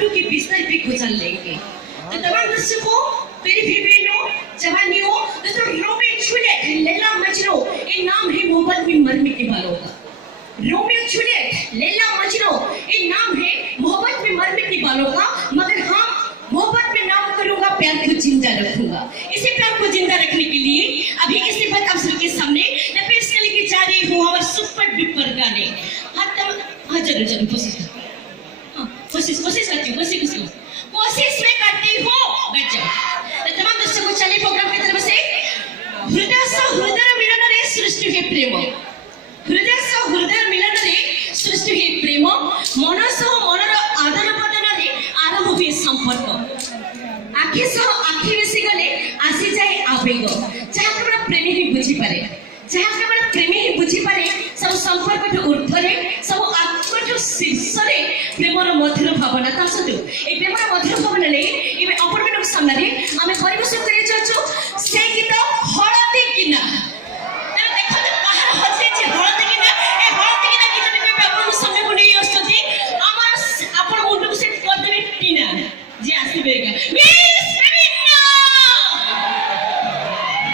धातु के विषय पे गुजर लेंगे। तो तमाम दर्शकों, मेरी बहनों, जवानियों, दोस्तों, रोमियो जूलियट, लैला मजनू, ये नाम है मोहब्बत में मरने के वालों का। रोमियो जूलियट, लैला मजनू, ये नाम है मोहब्बत में मरने के वालों का। मगर हाँ, मोहब्बत में नाम करूंगा, प्यार को जिंदा रखूंगा। इसी प्यार को जिंदा रखने के लिए अभी इसी बद अवसर के सामने मैं पेश करके जा रही हूँ हमारे सुपर डुपर गाने। हाँ जरूर जरूर कोशिश करती हूँ, कोशिश में करती हूँ। बैठ जाओ। तो तमाम दर्शकों, चलिए प्रोग्राम की तरफ से हृदय से हृदय मिलन रे सृष्टि है प्रेम, हृदय से हृदय मिलन रे सृष्टि है प्रेम, मन सह मनर आदान प्रदान रे आरंभ हुए संपर्क, आखि सह आखि मिसी गले आसी जाए आवेग, जहाँ केवल प्रेमी ही बुझी पारे, जहाँ केवल प्रेमी ही बुझी पारे सब संपर्क ऊर्ध्वरे, सब आत्मठ शीर्ष रे प्रेमर मधुर भावना। ता सत्व ए प्रेमर मधुर भावना ले एबे अपरमेंट सामने रे आमे परिवेशन करि जाचो से गीत हळदी किना। तर देखो तो कहार हसे जे हळदी किना, ए हळदी किना गीत में अपन सामने बनै असती, हमर अपन मुंड को सेट कर देबे टीना जे आसीबेगा।